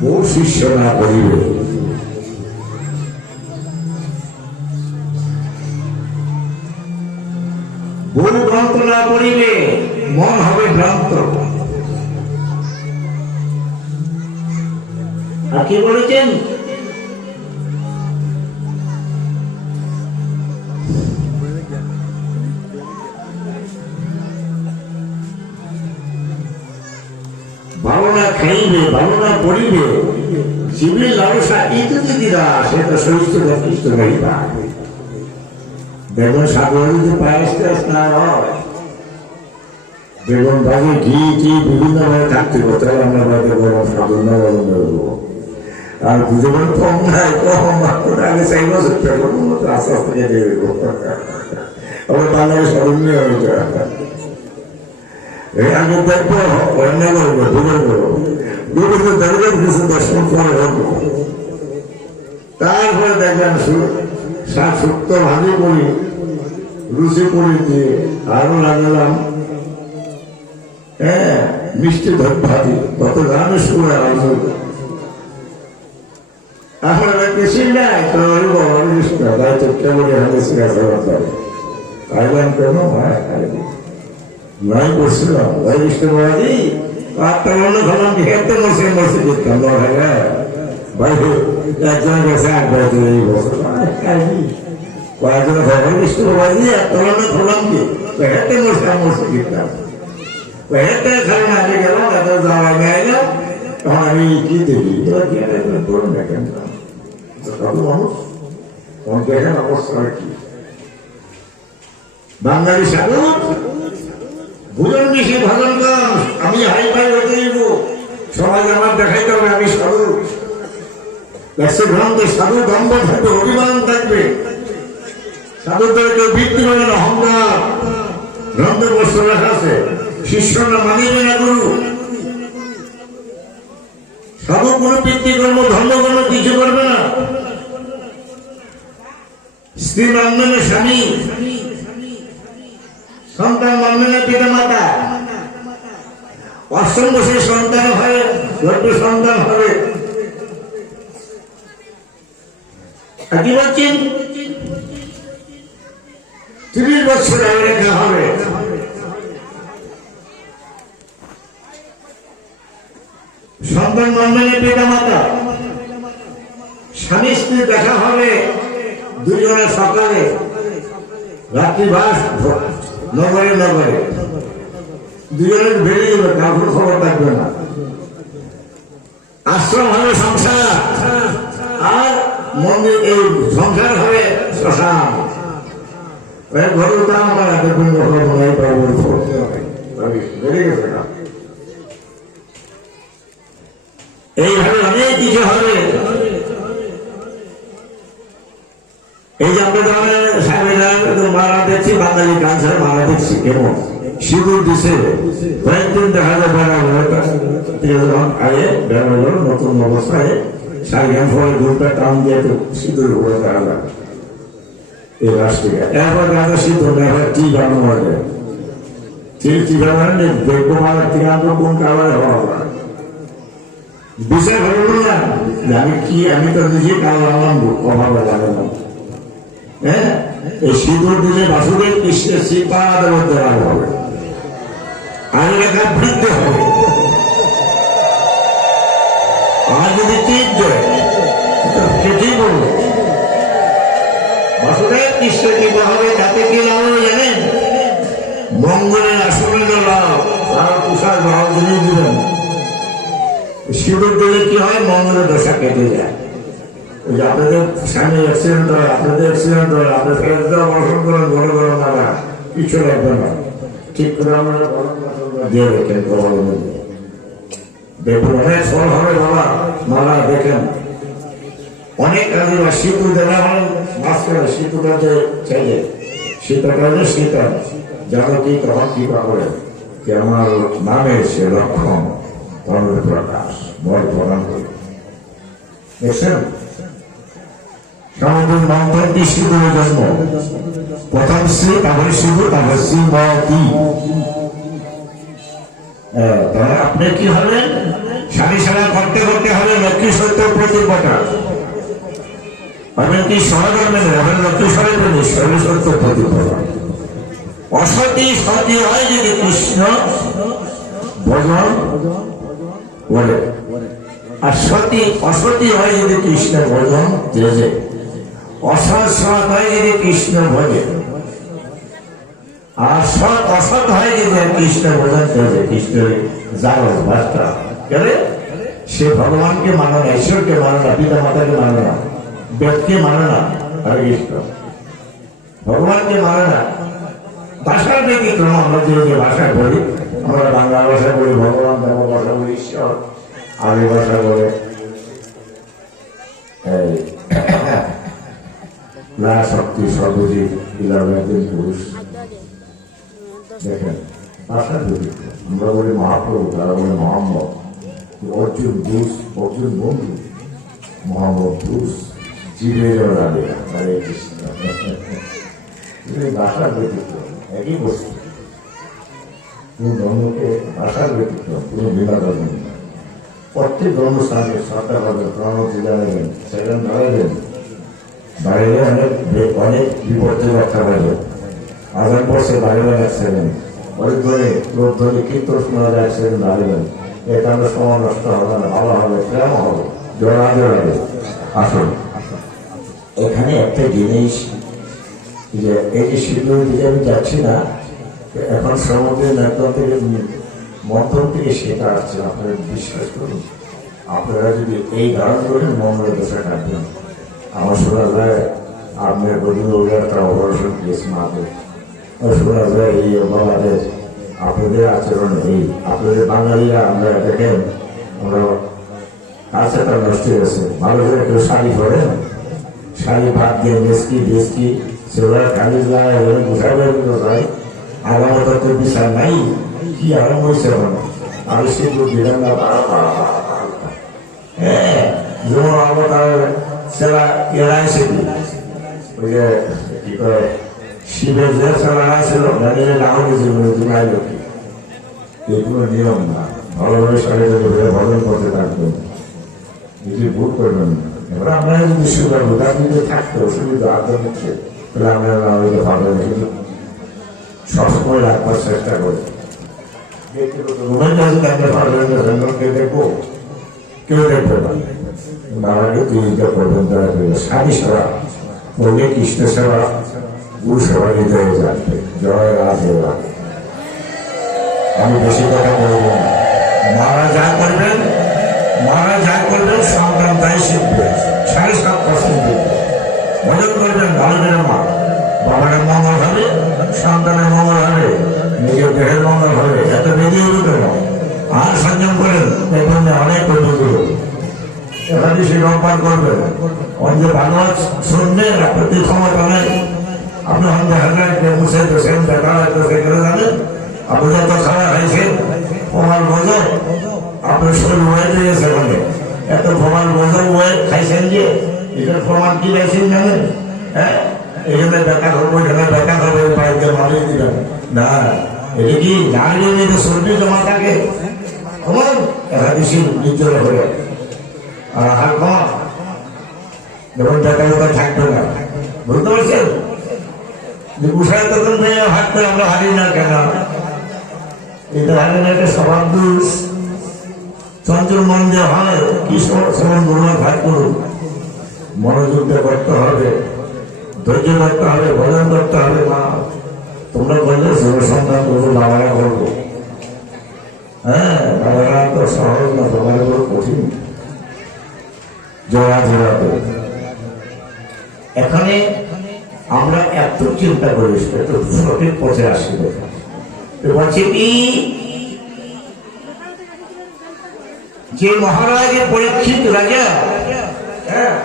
বহু শিষ্য না করিবে, বহু গ্রন্থ না করিবে, মন হবে ভ্রান্ত। আর কি বলেছেন? ভালো না খাইবে, ভালো না পড়িবে, জীবের লালসা ইত্যাদি দিরা সে তো সহিষ্ঠ যথেষ্ট হইবা। বেগুন সাগরে যদি পায়েস টায়েস না হয়, বেগুন ভাগে ঘি টি বিভিন্ন ভাবে থাকতে করতে হবে, আমরা বাড়িতে গরম সাধন না গরম দেবো। আর যেমন কম নাই কম আগে 4 বছর আস্তে আস্তে কেটে দেবো। আমরা বাংলাদেশ সাধন নিয়ে হয়েছে আগে দেখবো রান্না করবো, ঢুকে করবো, ঢুকে দেখবেন কিছু 10 মিনিট পরে হবো। তারপরে দেখবেন শাক শুক্তো ভাজি করি, রুচি করে দিয়ে আরো লাগালাম মিষ্টি ভাজি, কত গানের শুনে আসবে। এখন কিছু নাই তো তাই চোখটা বলে হাতে শিখাতে পারে খাইলাম কেন? হ্যাঁ খাইনি নাই করছিলাম ভাই ইষ্টবাদী আটটা মনে হলাম খেতে বসে বসে যেতাম ভাই একজন গেছে 8 বছর এই বছর খাইনি কয়েকজন খবর ইষ্টবাদী একটা মনে হলাম কি হেঁটে বসে বসে যেতাম হেঁটে খালি আগে গেলাম এত যাওয়া নেয় না। তখন আমি কি দেখি করুন দেখেন মানুষ তখন দেখেন অবস্থা কি বাঙালি সাধু ভুজন মিশে ভজন কর, আমি হাই ফাই হতে দিব, সমাজ আমার দেখাইতে হবে আমি সাধু। একশো গ্রন্থে সাধু দম্ভ থাকবে, অভিমান থাকবে, সাধুদের কেউ ভিত্তি করে না, অহংকার গ্রন্থে বস্তু লেখা আছে, শিষ্যরা মানিবে না গুরু। সাধু কোনো পিতৃ কর্ম ধর্ম কর্ম কিছু করবে না, স্ত্রী মানবে না স্বামী, সন্তান মানবে না পিতা মাতা, অষ্টম বছর সন্তান হয়, গর্ভ সন্তান হবে। কি বলছেন? 30 বছর আগে রেখা হবে। সন্তান মানবে না পিতা মাতা, স্বামী স্ত্রী দেখা হবে দুজনের সকালে, রাত্রিবাস নগরে নগরে দুজনের বেরিয়ে যাবে, কাউকে খবর থাকবে না। আশ্রম হবে সংসার, আর মন্দির এই সংসার হবে শ্মশান। ঘরের দাম বেড়ে গেছে না, এইভাবে অনেক কিছু হবে। এই যে আমরা মারা দেখছি, বাঙালি কালচার মারা দেখছি কেমন সিঁদুর দিছে, কয়েকদিন দেখা যায় আগে বেড়া নতুন অবস্থায় সারিগান সবাই দুটা টান দিয়ে সিঁদুর উপরে দেখা যায় এই রাষ্ট্রীয়। এরপর দেখা সিঁদুর দেখা কি বানানো হবে, কি বানানো দেখবো মারা থেকে আমরা কোন কালারে হওয়া যায় বিচার হলো না। আমি কি আমি তো নিজে কাল আনলাম অভাবে লাগালাম। হ্যাঁ, এই সিঁদুর দিলে বাসুদেব কৃষ্ণের শ্রীপাদের মধ্যে রাগ হবে, আর লেখা বৃদ্ধ হবে। আর যদি তীর দেয় কি বলবো, বাসুদেব কৃষ্ণের কি হবে, তাতে কি লাভ হবে জানেন? মঙ্গলের আসনের লাভ, তারা তুষার ভাব জমিয়ে দিবেন। সিঁদুর দিলে কি হয়, মঙ্গলের দশা কেটে যায়। ওই যে আপনাদের সামনে অ্যাক্সিডেন্ট হয়, আপনাদের অ্যাক্সিডেন্ট হয়, আপনার ফেরত দেওয়া বর্ষণ করেন, বড় বড় মারা কিছু লাগবে না, ঠিক করে আমরা দিয়ে রেখেন কবলের মধ্যে। দেখুন অনেক ফল হবে বাবা, মালা দেখেন অনেক কাজে বা সিঁদুর দেওয়া হয়, মাঝখানে সিঁদুরটা যে চাইলে সীতাটা যে সীতা জানো কি তখন কি পাবে যে আমার নামের সে লক্ষণ ধর্মের প্রকাশ মল প্রদান করি। দেখছেন সমুদ্রের মন্ত্রটি সিঁদুরের জন্ম, প্রথম শ্রী, তারপরে সিঁদুর, তারপরে শ্রীমতী। তাহলে আপনি কি হবেন? সারি সারা করতে করতে হবে লক্ষ্মী সত্য প্রতিপটা হবে কি সহধর্মে হবে লক্ষ্মী সরে শরীর সত্য প্রতিপটা অসতী সতী হয় যদি কৃষ্ণ ভজন বলে আর সতী অসতী হয় যদি কৃষ্ণ ভজন তেজে অসৎ সৎ হয় যদি কৃষ্ণ ভজে আর সৎ অসৎ হয় যদি কৃষ্ণ ভজন তেজে কৃষ্ণের জাগর বার্তা কেন সে ভগবানকে মানে না ঈশ্বরকে মানে না পিতা মাতাকে মানে না বেদকে মানে না হরে কৃষ্ণ ভগবানকে মানে না ভাষার ব্যতিক্রম আমরা যে ভাষা বলি আমরা বাংলা ভাষা বলি ভগবান ধর্ম ভাষা বলি ঈশ্বর আগে ভাষা বলে না শক্তি সর্বজিৎ একজন পুরুষ দেখেন ভাষার ব্যতিক্রম আমরা বলি মহাপ্রভু তারা বলে মোহাম্মদ অর্জুন ঘোষ অর্জুন বন্ধু মোহাম্মদ ঘোষ জীবের রাধে হরে কৃষ্ণ ভাষার ব্যতিক্রম একই বস্তু কোন ধর্মকে ভাষার ব্যতিক্রম কোন বিনা ধর্ম প্রত্যেক ধর্মস্থানে সরকার হবে প্রণতি জানাবেন সেখানে দাঁড়াবেন বাইরে অনেক অনেক বিপর্যয় রক্ষা পাবে আজান বসে বাইরে অ্যাক্সিডেন্ট অনেক ধরে লোক ধরে কীর্তন শোনা যায় অ্যাক্সিডেন্ট দাঁড়াবেন এ কারণে সময় নষ্ট হবে না ভালো হবে প্রেম হবে জোড়া জোড়াবে আসুন এখানে একটা জিনিস যে এই যে শিল্পের দিকে আমি যাচ্ছি না এখন সমুদ্রের নেতৃত্ব থেকে মন্থন থেকে সেটা আসছে আপনারা বিশ্বাস করুন আপনারা যদি এই ধারণ করেন মঙ্গলের দশা কাটবেন আমার শোনা যায় আপনার গরিব একটা অপারেশন কেস মাকে শোনা যায় এই বাবাদের আপনাদের আচরণ এই আপনাদের বাঙালিরা আমরা দেখেন আমরা কালচারটা নষ্ট হয়েছে ভালো করে কেউ শাড়ি পরে শাড়ি ভাত দিয়ে বেশকি সেগুলো খালি যায় গোসাবে যায় আগামত তো বিচার নাই কি আরাম হয়েছে আমি সেগুলো দিলাম না হ্যাঁ যেমন আমার সেরা এরাই সেগুলি ওই যে কি করে শিবের যে সেরা ছিল জানিয়ে লাগানো যেগুলো জুলাই লোকে এগুলো নিয়ম না ভালোভাবে শাড়িটা ভজন করতে থাকবেন নিজে ভুল করবেন না এবার আমরা যদি সুবিধা ভোটার যদি থাকতো অসুবিধা আগ্রহ হচ্ছে তাহলে আমরা আমাদের ভালো কিন্তু সবসময় রাখবার চেষ্টা করি দেখবো কেউ দেখবে না বাবাকে তুলিটা করবেন তারা স্বামী সেবা বললে কৃষ্ণ সেবা গুরু সেবা নিতে যাবে জয় রাধে রাধে আমি বেশি কথা বলবো না মারা যা করবেন সন্তান তাই শিখবে 7.5% ভজন করবেন ভালো মা বাবার মঙ্গল হবে সন্তানের মঙ্গল হবে নিজের দেহের মঙ্গল হবে এত বেরিয়ে উঠবে আর সংযম করেন দেখবেন অনেক পদ্ধতি এখানে সে রোগপান করবে অঞ্জে ভাগবত শুনবে প্রতি ক্ষমতা নেই আপনি অঞ্জে হাজারকে মুছে দেশেন দেখা হয়তো সেখানে জানেন আপনি যত খাওয়া খাইছেন প্রমাণ বোঝো আপনার শরীর হয়ে গিয়েছে বলে এত প্রমাণ বোঝো হয়ে খাইছেন যে এটার প্রমাণ কি গেছেন জানেন হ্যাঁ এখানে দেখা করবো এখানে দেখা হবে বাড়িতে মারিয়ে দিবেন না এটা কি জানিয়ে নিয়ে শরীর জমা থাকে আমার একাদশী নির্জল হয়ে আর আহার খাওয়া যেমন দেখা কথা থাকবে না বুঝতে পারছেন যে উষায় তখন হাত করে আমরা হারিয়ে না কেন এটা হারিয়ে না একটা স্বভাব দোষ চঞ্চল মন যে হয় কি সমান গুণা ভাগ করুন মনোযোগটা করতে হবে ধৈর্য করতে হবে ভজন করতে হবে মা তোমরা বললে সন্তান করবো বাবারা করবো হ্যাঁ বাবারা তো সহজ না তোমার বড় কঠিন জয়া জোড়াতে এখানে আমরা এত চিন্তা করি এত সঠিক পথে আসি বলছে কি যে মহারাজের পরীক্ষিত রাজা হ্যাঁ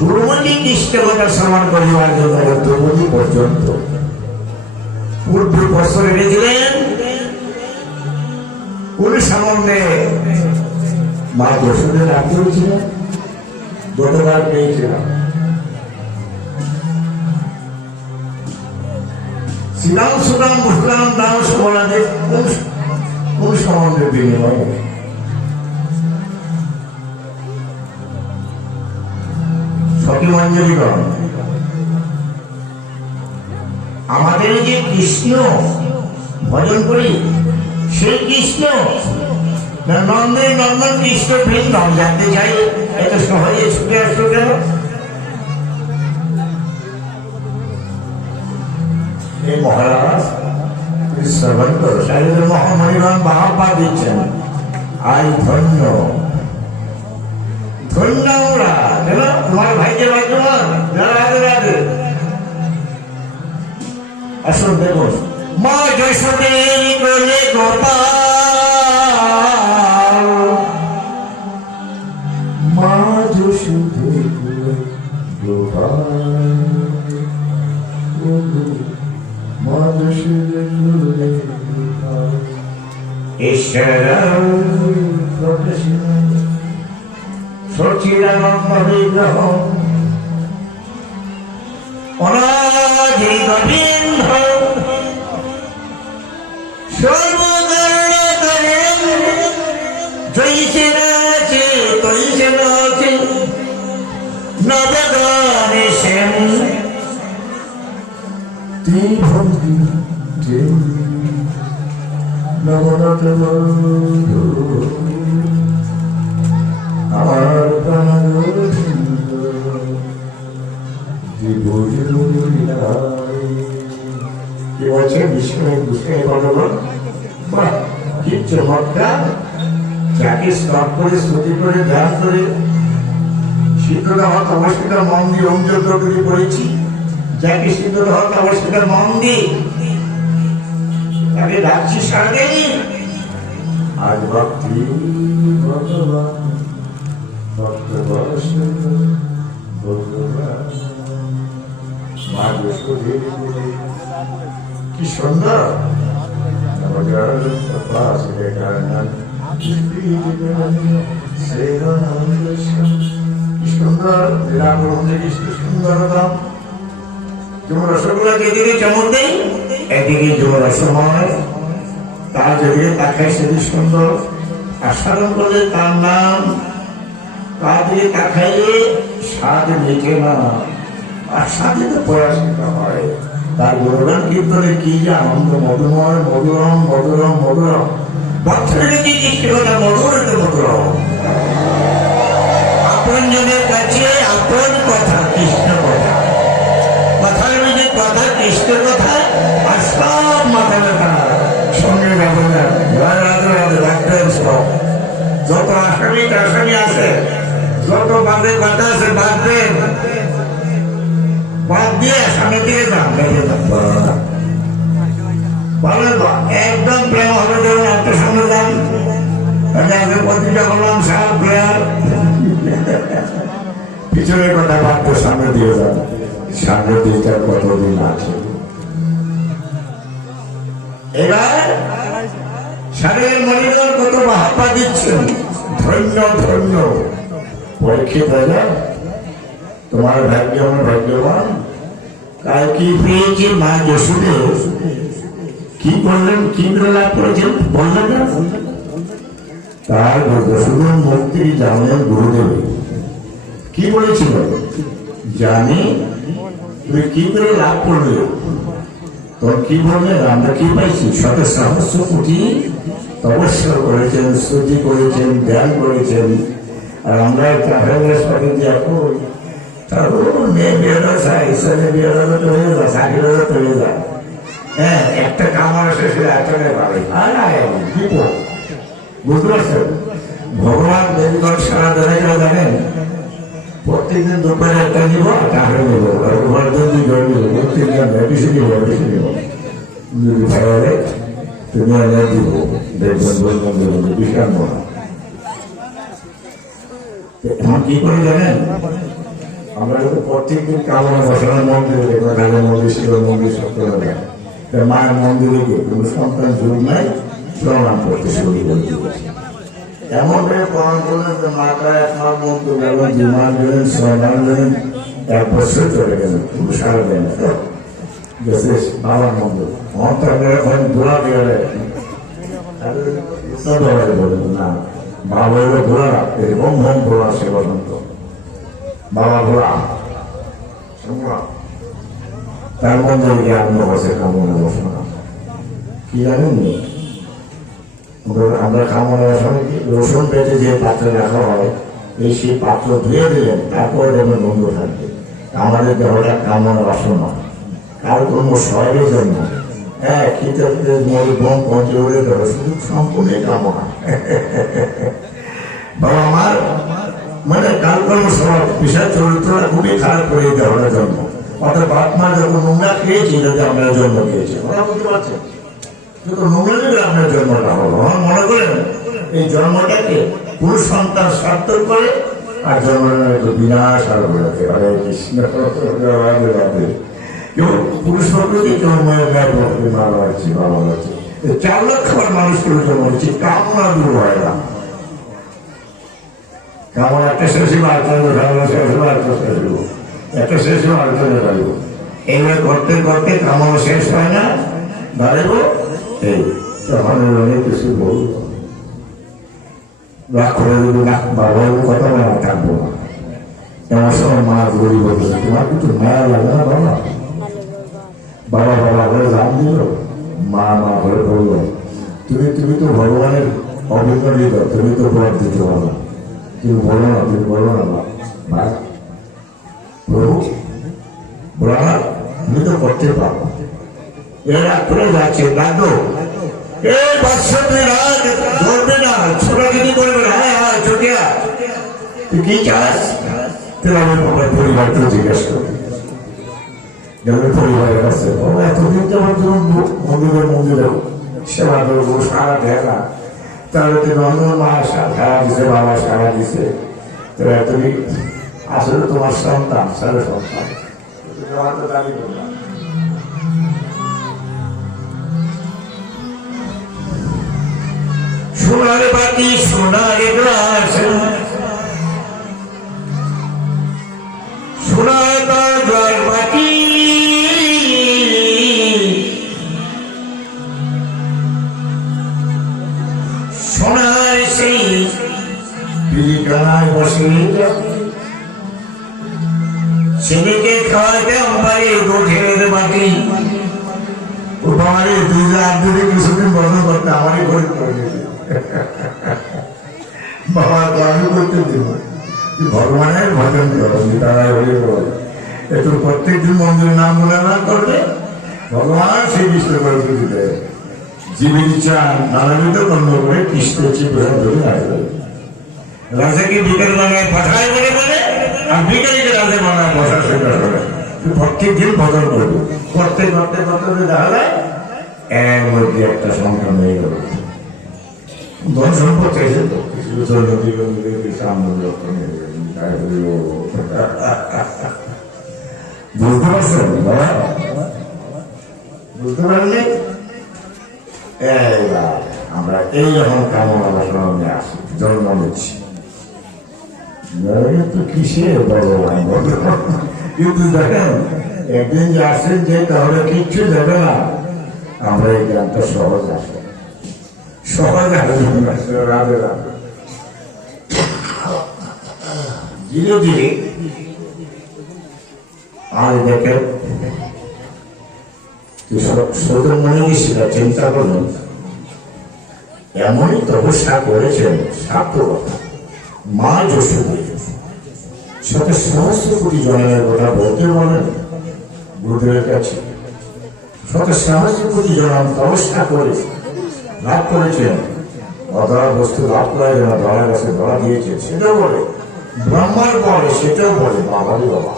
গুরুমণি কৃষ্ণকথা শ্রবণ করিবার জন্য দ্রৌপদী পর্যন্ত পূর্বে বছর রেখেছিলেন কোন সম্বন্ধে মা যশোদের রাজ্য ছিলেন গতবার পেয়েছিলাম। শ্রীরাম সুরাম মুসলাম নাম সমাজে কোন সম্বন্ধে বিনিময় সখী মঞ্জুরিগণ, আমাদের যে কৃষ্ণ ভজন করি সেই কৃষ্ণ নন্দন নন্দন কৃষ্ণ বৃন্দন জানতে চাই, এত সহজে ছুটে আসলো কেন? এই মহারাজ শ্রবণ করো, সাইদের মহামণিগণ বাহবা দিচ্ছেন, আই ধন্য ধন্য ওরা কেন? তোমার ভাইকে ভাগ্যবান যারা আগে আগে আসুন দেখুন। মা যশোদের কোলে গোপাল, মা যশোদের কোলে গোপাল, মা যশোদের কোলে গোপাল, ঈশ্বর প্রকাশিত সচিদানন্দ বিগ্রহ অনাদি গোবিন্দ সর্বকারণ করেন, জৈসে নাচে তৈসে নাচে নবগানে সেন তিন ভক্তি নবরত আমার প্রাণ কি বলছে বিষ্ণু বুঝতে ভগবান? বাহ, কি চমৎকার! যাকে স্তব করে স্তুতি করে ধ্যান করে সিদ্ধতা হত অবস্থিতার মন দিয়ে ওম যন্ত্র করে পড়েছি, যাকে সিদ্ধতা হত অবস্থিতার মন দিয়ে তাকে ডাকছি সারাদিন। আজ ভক্তি ভগবান ভক্ত ভগবান মা যশোদের কি সুন্দর! কি সুন্দর সুন্দরতা! যেমন রসগোল্লা যেদিকে যেমন দেয় এদিকে যেমন রসময়, তার যেদিকে তাকায় সেদিকে সুন্দর। আস্বাদন করলে তার নাম, তার দিকে তাকাইলে স্বাদ মেটে না, আর স্বাদে তো প্রয়াসিত হয়। তার গুণগান কীর্তনে কি যে আনন্দ! মধুময় মধুরম মধুরম মধুরম, বছরের কি কথা মধুর মধুরম। আপন জনের কাছে আপন কথা কৃষ্ণ কথা, কথার মধ্যে কথা কৃষ্ণ কথা, আর সব মাথা ব্যথা সঙ্গে ব্যবহার রাখতেন। সব যত আসামি টাসামি আছে, যত বাদে কথা আছে বাঁধবেন, বাদ দিয়ে সামনের দিকে যান, একদম প্রেম হবে। ধরুন একটা সামনে যান, প্রতিটা বললাম সার প্লেয়ার, পিছনের কথা ভাবতে সামনে দিয়ে যান, সামনের দিকটা কতদিন আছে। এবার সারের মনিগণ কত বাহাপা দিচ্ছেন, ধন্য ধন্য পরীক্ষিত রাজা, তোমার ভাগ্য আমার ভাগ্যবান। কাল কি পেয়েছি মা যশোদে, কি বললেন, কি করে লাভ করেছেন বললেন না? তার যশোদের মুক্তি জানেন গুরুদেব কি বলেছিল, জানি তুমি কি করে লাভ করবে। তোর কি বললেন, আমরা কি পাইছি? শত সহস্র কোটি তপস্যা করেছেন, স্তুতি করেছেন, ধ্যান করেছেন, আর আমরা সাথে দিয়া করি। মেয়ে বিয়েটা চাই, ছেলে বিয়েটা হয়ে যায়, চাকরিটা হয়ে যায়। হ্যাঁ, একটা কামার শেষে একটাকে পাবে, বিপদ। বুঝতে পারছেন? ভগবান দেবীগণ সারা দেয় জানেন, প্রত্যেকদিন দুপুরে একটা নিব, টাকা নেব, আর যদি প্রত্যেকদিন বেশি নিব, বেশি নিব। যদি ভালো হবে তুমি আগে দিব, দেখবেন বলবেন বিশাল মহা। এখন কি করে জানেন, আমরা কিন্তু প্রত্যেকদিন কামনা বসানোর মন্দিরে রাজা মন্দির, শিব মন্দির, সত্য মায়ের মন্দিরে গিয়ে কোনো সন্তান যোগ নাই, প্রণাম করতে শুরু করে দিয়েছে। এমন ভাবে প্রমাণ করলেন যে মাতা 1 মাস মন্ত্র গেল, 2 মাস গেলেন, 6 মাস গেলেন, 1 বছর চলে গেলেন, সারা দেন বাবার মন্ত্র আমার তো এখন দোলা দিয়ে বলেন না, বাবা এলো ঘোরা রাখতে এবং মন ঘোরা সে বসন্ত বাবা ঘোরা তার মধ্যে জ্ঞান বসে কামনা বসানো কি জানেন নি? আমরা কামনা বসানো কি রসুন পেটে যে পাত্রে রাখা হয়, এই সেই পাত্র ধুয়ে দিলেন, তারপরে যেমন বন্ধ থাকবে। আমাদের দেহটা কামনা বাসনা কার কোনো শহরের জন্য, হ্যাঁ খেতে মরুভূম পঞ্চগড়ে ধরো শুধু সম্পূর্ণ কামনা। বাবা আমার মানে কালকর্ম স্বভাব বিশাল চরিত্রটা খুবই খারাপ করে দেওয়ার জন্য, অর্থাৎ বাপ মা যখন নোংরা খেয়েছি যদি আমরা জন্ম দিয়েছি, ওরা বুঝতে পারছেন কিন্তু নোংরা দিলে আপনার জন্মটা হলো। আমার মনে করেন এই জন্মটাকে পুরুষ সন্তান সার্থক করে, আর জন্মটা একটু বিনাশ আর বলেছে হরে কৃষ্ণ। কেউ পুরুষ প্রকৃতি, কেউ মেয়ের ন্যায় প্রকৃতি ভালো হচ্ছে ভালো হচ্ছে। 4 লক্ষ মানুষগুলো জন্ম দিচ্ছি, কামনা দূর হয় না। কামনা একটা শেষ একটা শেষ আলোচনা পারবো, এইভাবে করতে করতে কামনা শেষ হয় না, দাঁড়াবো এই তখন অনেক কিছু বলবো রাগ করে দেবো না, বাবার কথা না থাকবো না। এমন সময় মা গরিব বলছে, তোমার কিন্তু মায়া লাগে না বাবা? বাবা বাবা করে লাভ দিল, মা মা করে বললো, তুমি তো ভগবানের অভিজ্ঞ লিডার, তুমি তো বর দিতে পারো, তুমি বলো না মা প্রভু বলো না, তুমি তো করতে পারো। এরা করে যাচ্ছে দাদু এই বৎস তুই রাগ ধরবে না, ছোটাছুটি করবে না, হ্যাঁ হ্যাঁ ছোটিয়া তুই কি চাস? তুই আমার বাবার পরিবারকে জিজ্ঞেস করবি, যাদের পরিবারের কাছে এতদিন তো আমার মন্দিরে সেবা করবো, সারা ঢেকা, তাহলে তুমি অন্য মা সারা দিছে, বাবা সারা দিছে, তো এতদিন আসলে তোমার সন্তান সারা সন্তান দাবি করলাম। সোনার বাতি সোনার গ্লাস, সোনার বাতি সোনার সেই পিলিকানায় বসে ছেলেকে খাওয়াতে আমারে দুধের বাটি, ও বাবারে তুই যে আদুরে কিছুদিন বন্ধ করতে আমারই গরিব করে দিয়েছে। বাবা তো আমি করতে দিব, ভগবানের ভজন করো, তারাই হয়ে বল একটু প্রত্যেকদিন মন্দিরের নাম গুণগান করবে, ভগবান সেই বিষ্ণু করে দিতে জীবের ইচ্ছা নানাবিধ কর্ম করে কৃষ্ণ চিপে ধরে আসবে। রাজাকে বিকেল বানায় পাঠায় বলে বলে, আর বিকেলকে রাজা বানায় বসার সেটা করে প্রত্যেকদিন ভজন করবে। করতে করতে করতে দেখা যায় এর মধ্যে একটা সন্তান হয়ে গেল। ধন সম্পদ চাইছে তো কিছু বুঝতে পারছেন বাবা? বুঝতে পারলে আমরা এই যখন কামনা বাসনা নিয়ে আসি, জন্ম নিচ্ছি, তো কিসে ভগবান কিন্তু দেখেন একদিন যে আসেন যে তাহলে কিচ্ছু দেবে না। আমরা এই জ্ঞানটা সহজ আসে, সহজ আসে রাধে রাধে। ধীরে ধীরে আর দেখেন সৌদমণিষীরা চিন্তা করলেন, এমনই তপস্যা করেছেন সার্থকতা মা যশোদী, সাথে সহস্র কোটি জনের কথা বলতে বলেন গুরুদেবের কাছে। শত সহস্র কোটি জন তপস্যা করে লাভ করেছেন, অধরা বস্তু লাভ করার জন্য ধরা গাছে ধরা দিয়েছে, সেটাও বলে ব্রহ্মার পরে, সেটাও বলে বাবারই বাবা।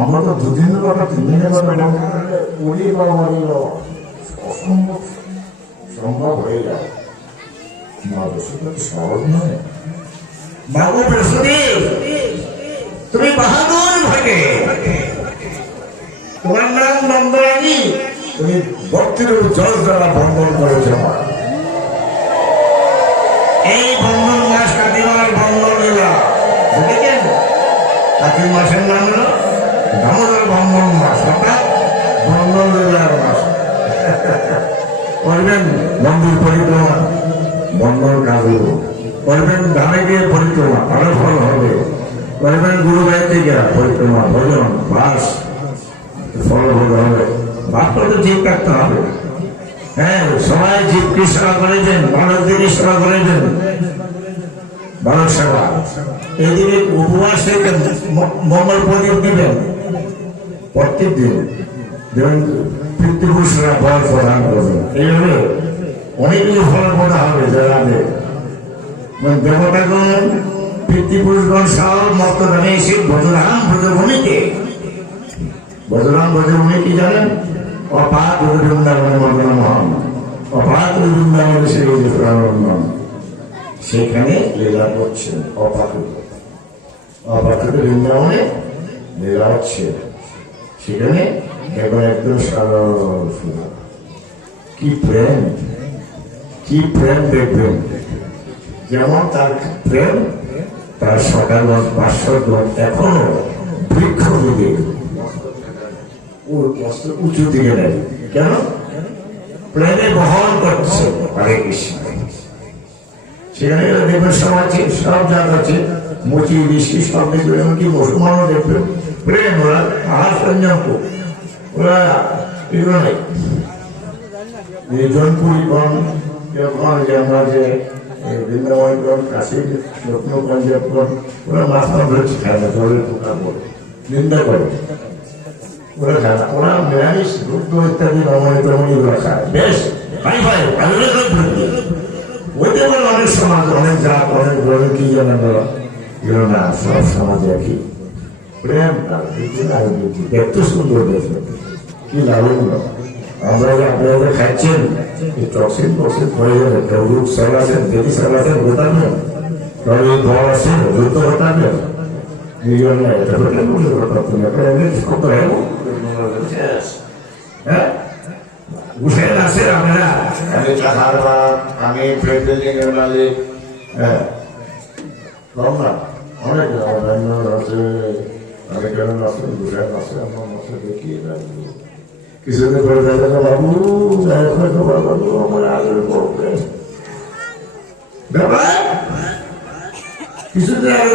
আমরা তো 2 দিনের কথা 3 দিনের কথা ওরই বাবা অসম্ভব সম্ভব হয়ে যায়। মা বসুটা সহজ নয়। বাবু বসুদেব তুমি বাহাদুর ভাগে, তোমার নাম নন্দরানী, তুমি ভক্তির জল দ্বারা বন্ধন করেছ। ওই মাসের নাম হলো দামোদর বন্ধন মাস, অর্থাৎ বন্ধন দেওয়ার মাস। করবেন মন্দির পরিক্রমা, বন্ধন কাজ করবেন, ধামে গিয়ে পরিক্রমা, ভালো ফল হবে। করবেন গুরু গাইতে গিয়া পরিক্রমা, ভজন বাস, ফল ভোগ হবে। বাক্য তো ঠিক রাখতে হবে। হ্যাঁ, সবাই জীবকে সেবা করে দেন, বালকদেরকে সেবা করে দেন, বালক সেবা। এদিকে উপবাস রেখেন, মঙ্গল প্রদীপ দিবেন প্রত্যেক দিন, যেমন পিতৃপুরুষরা ফল প্রদান করবেন। এইভাবে অনেকগুলো ফল প্রদান হবে। যারা দেবতাগণ পিতৃপুরুষগণ সব মর্তদানে এসে ভজরাম ভজভূমিতে, ভজরাম ভজভূমি কি জানেন? অপাত বৃন্দাবনে মগ্নমহম, অপাত বৃন্দাবনে সেই প্রাণবন্ধন, সেখানে লীলা করছেন। অপাত বৃন্দাবনে লীলা হচ্ছে, সেখানে এখন একদম সারা কি প্রেম, কি প্রেম দেখবেন। যেমন তার প্রেম, তার সকালগঞ্জ পার্শ্বগঞ্জ এখনো বৃক্ষ দিকে উঁচু দিকে নেয়। কেন? প্রেমে বহন করছে। হরে কৃষ্ণ। সেখানে দেখবেন সব আছে, সব জাত আছে, মুচি ঋষি সব দেখবেন, এমনকি মুসলমানও দেখবেন প্রেম। ওরা আহার সঞ্জম, ওরা এগুলো নেই। জনপুরীগণ, আমরা যে বৃন্দাবনগণ, কাশীর রত্নগঞ্জগণ, ওরা মাছ ধরেছে খায় না, জলের পোকা পড়ে নিন্দা করে, ওরা খায় না। ওরা নিরামিষ দুধ ইত্যাদি রমণী টমণী ওরা খায়। বেশ ভাই ভাই ওইতে বলে অনেক সমাজ, অনেক জাত, অনেক বলে কি জানেন এগুলো না, সব সমাজ একই। প্রেম দেখতে সুন্দর দেখে, কি লাভন্য। আমরা যে আপনারা খাচ্ছেন টক্সিন টক্সিন হয়ে যাবে, রোগ সারাছেন, দেবী সারাছেন, ঘটাবেন, ঘর আছে দ্রুত ঘটাবেন। নিজের না এটা ঘটলে ঘটাতেন, হ্যাঁ বুঝে আছে। আপনারা আমি চাহার বা আমি প্রেসিডেন্ট এর মালিক, হ্যাঁ কম না, অনেক আছে, অনেক আছে, বুঝে আছে, আমার মশা দেখিয়ে কিছুদিন পরে দেখা বাবু বাবু আমার আগের পড়বে কিছুদিন আগে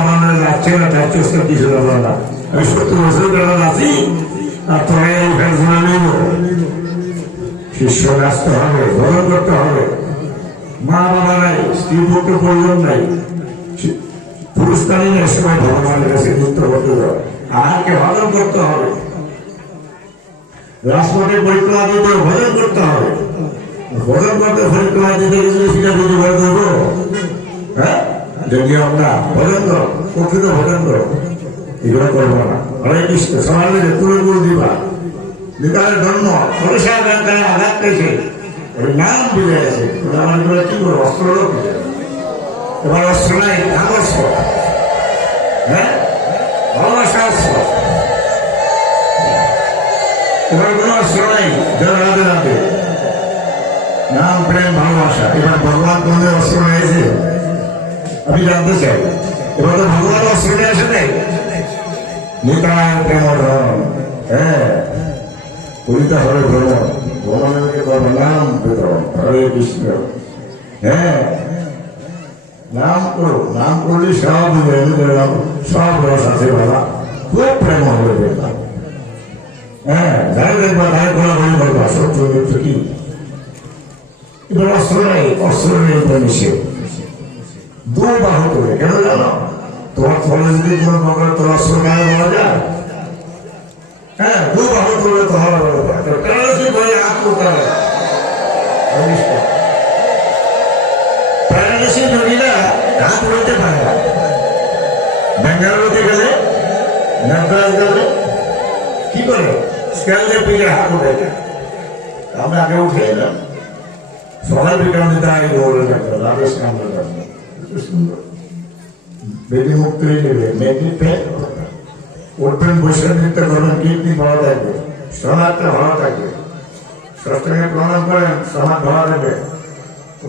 আমার যাচ্ছে না, তার চেষ্টা কিছু দেবো না। আমি 70 বছর বেলা আছি, আর তোরা এই ফেসলা নিব। শিষ্য আসতে হবে, ভজন করতে হবে। মা বাবা নাই, স্ত্রী পক্ষে প্রয়োজন নাই, পুরস্কারই নেই, সবাই ভগবানের কাছে যুক্ত করতে হবে। আহারকে হজম করতে হবে, রাজপথে পরিক্রমা দিতে ভজন করতে হবে। ভজন করতে পরিক্রমা দিতে গেলে সেটা বুঝে ভয় করবো। হ্যাঁ, যদি আমরা ভজন করো, প্রকৃত ভজন করো, এগুলো করবো না। হরে কৃষ্ণ সমাজ তুলে গুরু দিবা নিকালের ধর্ম সরসা ব্যাংকায় আঘাত পেয়েছে, ওই নাম বুঝে গেছে। আমার কি করবো? অস্ত্র লোক এবার অস্ত্র নাই, আদর্শ, হ্যাঁ ভালোবাসা অস্ত্র। এবার কোন অস্ত্র নাই, যারা রাধে রাধে নাম প্রেম ভালোবাসা। এবার ভগবান কোন অস্ত্র নিয়েছে আমি জানতে চাই। এবার তো ভগবান অস্ত্র নিয়ে আসে নাই, নিতায় প্রেম ধন। হ্যাঁ, কবিতা হরে ভ্রমণ, ভ্রমণকে বলবো নাম বেতন। হরে কৃষ্ণ। হ্যাঁ, নাম করো, নাম করলে সব সব রস আছে বাবা, খুব প্রেম হবে দেখলাম। হ্যাঁ, যাই দেখবা তাই ঘোরাঘুরি করবা, সত্য মিথ্য কি। এবার অস্ত্র নেই, অস্ত্র নেই নিষেধ। দু বাহু করে কেন জানো? তোমার ফলে যদি তোর অস্ত্র গায়ে বলা যায়, হ্যাঁ দু বাহু করলে তো হবে হাত করতে হবে। প্যারালিসিস রোগীরা হাত বলতে পারে না। বেঙ্গালুরুতে গেলে, নাগরাজ গেলে কি করে স্ক্যালে পেয়ে হাত উঠে যায়। আমরা আগে উঠে এলাম, সবাই বিজ্ঞানী তাই বলে থাকবে রাধে স্নান করবে, সুন্দর বেদি মুক্ত হয়ে যাবে। মেয়েটি পেট উঠবেন, বসে নৃত্য করবেন, কীর্তি ভালো থাকবে, সমাজটা ভালো থাকবে। ষষ্ঠকে প্রণাম করেন, সমাজ ভালো থাকবে,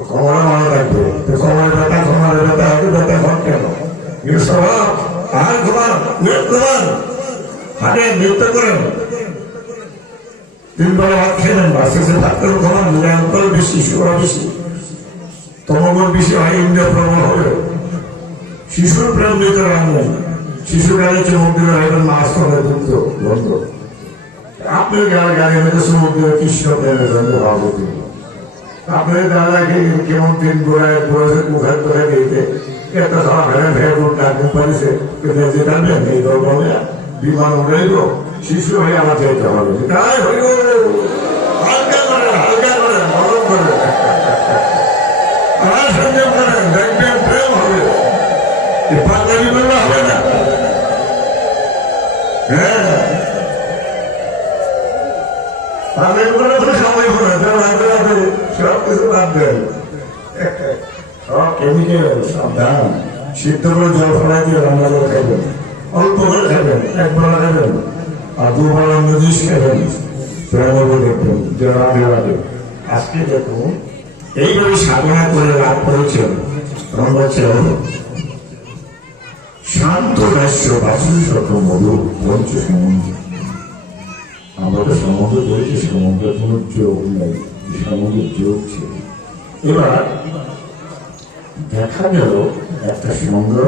কোমরে ভালো থাকবে। কোমরে ব্যথা, কোমরে ব্যথা হবে, ব্যথা হন কেন? এগুলো স্বভাব আর ঘুমান হাটে নৃত্য করেন, 3 বেলা ভাত খেলেন, বাসে ভাত করে ঘুমান, অঙ্কল বেশি, সুরা বেশি, তমগুণ বেশি হয়, ইন্দ্রিয় প্রবল হবে। শিশুর প্রেম দিতে রাখবেন, শিশু গাড়ি চমুদ্রে রাখবেন, মাছ করে দুগ্ধ বন্ধ। আপনি গাড়ি মেরে সমুদ্রে কৃষ্ণ প্রেমের গন্ধ ভাবো, আপনার দাদাকে কেমন দিন ঘোরায় কোথায় কোথায় দিতে এত সব ভেড়ে ভেড়ে ডাকতে পারিছে, যেতে পারবেন এই গর্বে বিমান উড়াইল, শিশু হয়ে আমার যেতে হবে। তাই হইল হালকা করে নরম করে আমার সঙ্গে করেন, দেখবেন প্রেম হবে, পাঞ্জাবি করলে হবে না। হ্যাঁ, পাঞ্জাবি করলে তো সময় হবে, সব কিছু বাদ দেন, সব কেমিক্যাল, সব দাম। সিদ্ধ করে জল ফলাই দিয়ে রান্না করে খাইবেন, অল্প করে খাবেন, 1 বেলা খাবেন, আর 2 বেলা নির্দিষ্ট খাবেন, প্রেমভাবে দেখবেন জড়াবে। আজকে দেখুন এইভাবে সাধনা করে লাভ করেছেন, শান্ত রাষ্ট্র বাসুর শত মধু পঞ্চ সমুদ্র। আমাদের সমুদ্র রয়েছে, সমুদ্রের কোন যোগ নেই, সমুদ্রের যোগ ছিল। এবার দেখা গেল একটা সুন্দর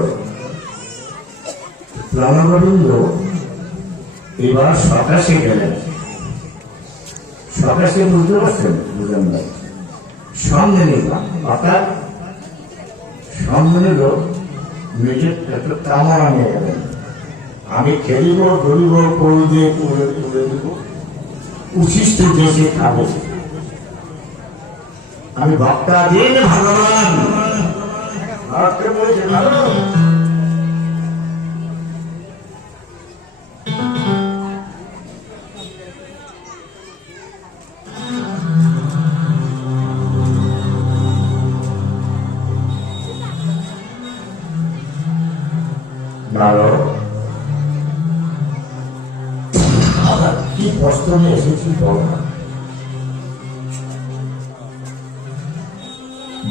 প্রাণবৃন্দ এবার সকাশে গেলেন। সকাশে বুঝতে পারছেন? বুঝলেন না? সঙ্গে নিলাম, অর্থাৎ সঙ্গে নিল নিজের একটা কামনা নিয়ে গেলেন। আমি খেলিব, ধরিব, করি দিয়ে করে দেব, উচিত দেশে খাবো। আমি ভক্তা দিন ভগবান কি প্রশ্ন নিয়ে এসেছি বল না।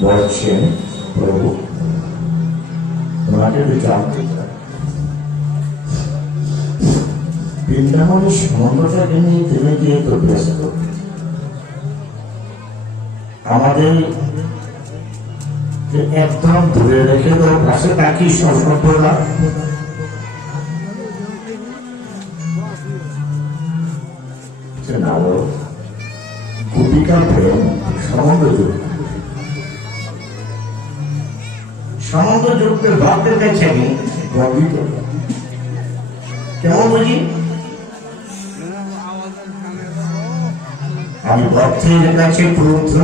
বলছেন প্রভু ওনাকে জানতে চায় বৃন্দাবনের সমন্বয়টাকে নিয়ে তুমি কি এত ব্যস্ত? আমাদের একদম দূরে রেখে দেওয়ার পাশে তাকি সম্পর্করা গোপিকা প্রেম সমগ্র যুক্তের ভক্তের কাছে আমি গর্বিত। কেমন বুঝি? আমি ভক্তের কাছে পুত্র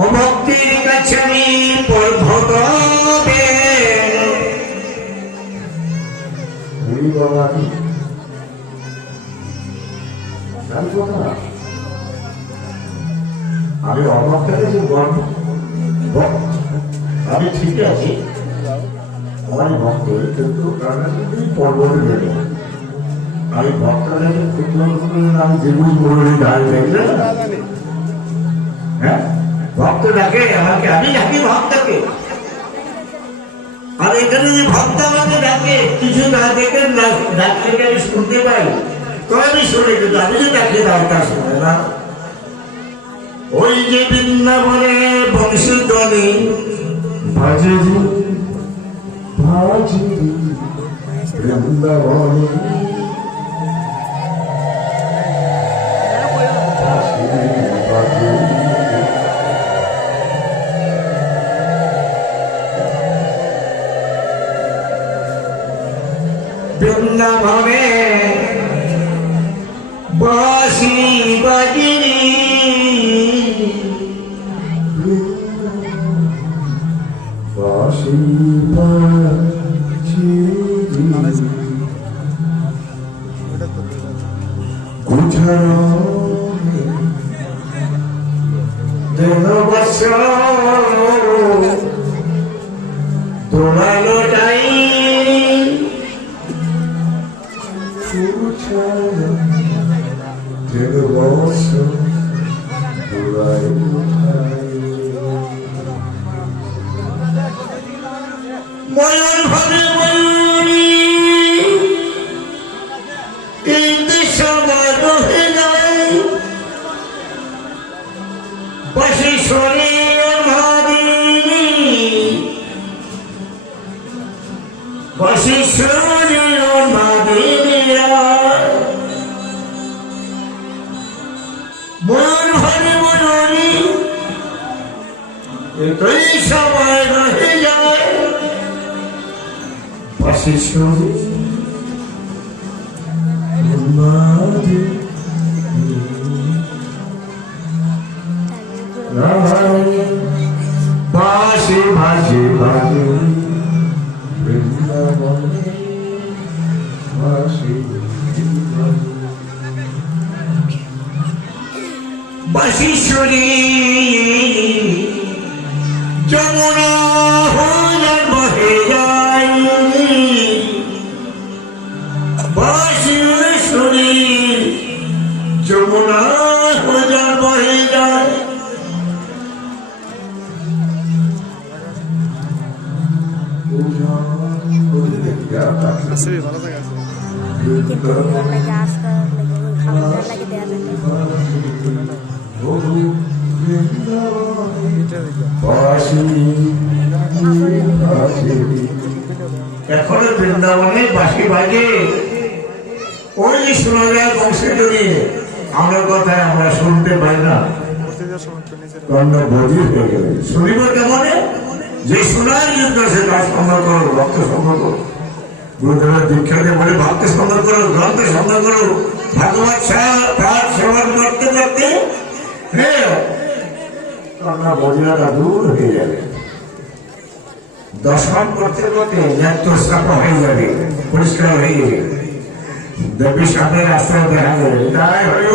ও ভক্তির কাছে আমি আমি অভক্তাকে যে গর্ব, আমি ঠিক আছি, আমার ভক্ত কিন্তু পর্বতে বেড়ে আমি ভক্তটাকে ক্ষুদ্র আমি যেগুলি করে দাঁড়িয়ে দেখলে, হ্যাঁ ভক্ত ডাকে আমাকে, আমি ডাকি ভক্তকে। আর এখানে যে ভক্ত আমাকে ডাকে কিছু না দেখে ডাকতে আমি শুনতে পাই, তো আমি শুনে, কিন্তু আমি যে ডাকি দরকার শুনে না। ওই যে বৃন্দাবনে বংশধ্বনি বাজে বৃন্দাবনে বৃন্দাবনে বাঁশি বাজিনি বাঁশি গুছানো দেহ বছর দোলানোটাই গুছানো দেহ বছর দোলানোটাই ময়ূর ভাবে ময়ূরী এই দৃশ্য রহে যায় বশীশ্বরী ভাবিনী বশীশ্বরী ভাবিনী ময়ূর ভাবে ময়ূরী এই সময় রহে যায় বশীশ্বরী বাঁশি ভাসি ভাসি বৃন্দাবনে বাঁশি বশীশ্বরী যমুনা হয়ে বহে যায় বশীশ্বরী যমুনা হয়ে বহে যায় এখনো বৃন্দাবনে বাঁশি বাজে ওই যে শোনা যায় বংশীধ্বনি আমরা কথায় আমরা শুনতে পাই না কর্ণ বধির হয়ে গেলে শুনিব কেমনে যে শোনার যুদ্ধ সে তার সংগ্রহ করো ভক্ত সংগ্রহ করো গুরুদেবের দীক্ষা দিয়ে বলে ভক্ত সংগ্রহ করো গ্রন্থ সংগ্রহ করো ভাগবত পাঠ শ্রবণ করতে করতে হ্যাঁ কর্ণ বধিরাটা দূর হয়ে যাবে দর্শন করতে করতে নেত্রস্রাপ হয়ে যাবে পরিষ্কার হয়ে যাবে দেবী সামনে রাস্তায় দেখা যাবে তাই হইব